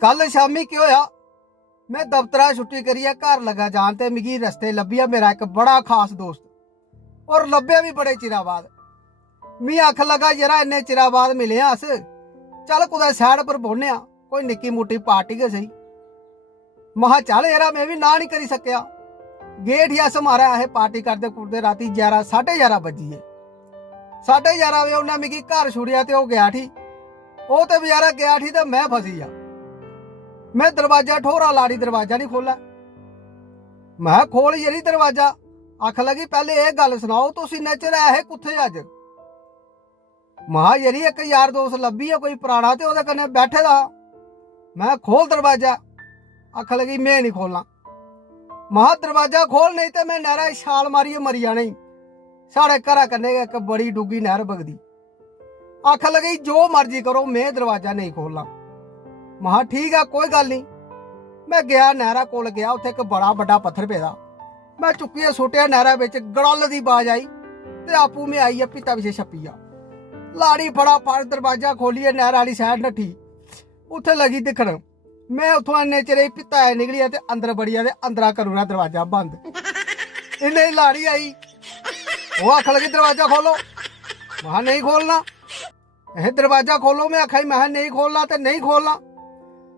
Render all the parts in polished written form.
कल शामी की होया, मैं दफ्तरा छुट्टी करियै घर लगा जान ते मिगी रस्ते लब्भिया मेरा एक बड़ा खास दोस्त, और लब्भेआ भी बड़े चिरा बाद। मी आख लगा यरा इन्ने चिरा बाद मिले अस, चल कुदै सैड पर बौह्ने आ, कोई निक्की मुट्टी पार्टी गै सही। महा चल यरा मैं भी ना नहीं करी सकेआ। गेट ही अस मारा अस पार्टी करदे कुरदे राती 11 11:30 बजिए। 11:30 बजे उन्हें मिगी घर छुड़िया ते ओह् गया ठी। ओह् ते बेचारा गया ठी ते मैं फसी आ। मैं दरवाजा ठोरा लाड़ी दरवाजा नहीं खोला। मैं खोल यरी दरवाजा। आख लगी पहले ये गल सुनाओ तुस इन्ने चिर ऐ कुत्थे अज? महा यरी एक यार दोस्त लब्भी है कोई पुराना ते ओहदे कन्नै बैठे दा। मैं खोल दरवाजा। आख लगी मैं नहीं खोलना। महा दरवाजा खोल नहीं ते मैं नहरा छाल मारियै मरी जाना ही। साढ़े घरा कन्नै एक बड़ी डूंगी नहर बगदी। आख लगी जो मर्जी करो मैं दरवाजा नहीं खोलना। महा ठीक है कोई गल नहीं। मैं गया नहरा कोल गया, उत्थे एक बड़ा बड़ा पत्थर पेदा। मैं चुक्कियै सुट्टिया नहरा बिच, गड़ल दी आवाज आई ते आपू में आइयै भित्ता पिछे छप्पी आ। लाड़ी फटाफट दरवाजा खोलिए नहर आली साइड नट्ठी, उत्थे लगी दिक्खन। मैं उत्थों इन्ने चिरे भित्ता निकलिया ते अंदर बड़िया ते अंदरा करूना दरवाजा बंद। इन्ने लाड़ी आई, वो आख लगी दरवाजा खोलो। महा नहीं खोलना। दरवाजा खोलो। मैं आखा मैं नहीं खोलना ते नहीं खोलना।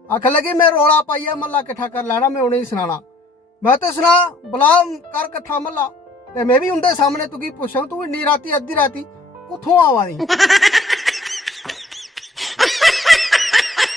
आख लगी मैं रौला पाइया महला किट्ठा कर लैना, मैं उन्हें सुनाना। मैं तो सुना बुला कर कट्ठा महला ते मैं भी उनके सामने तुगी पुछां तू इन्नी राती अद्धी राती कुत्थों आवा दी?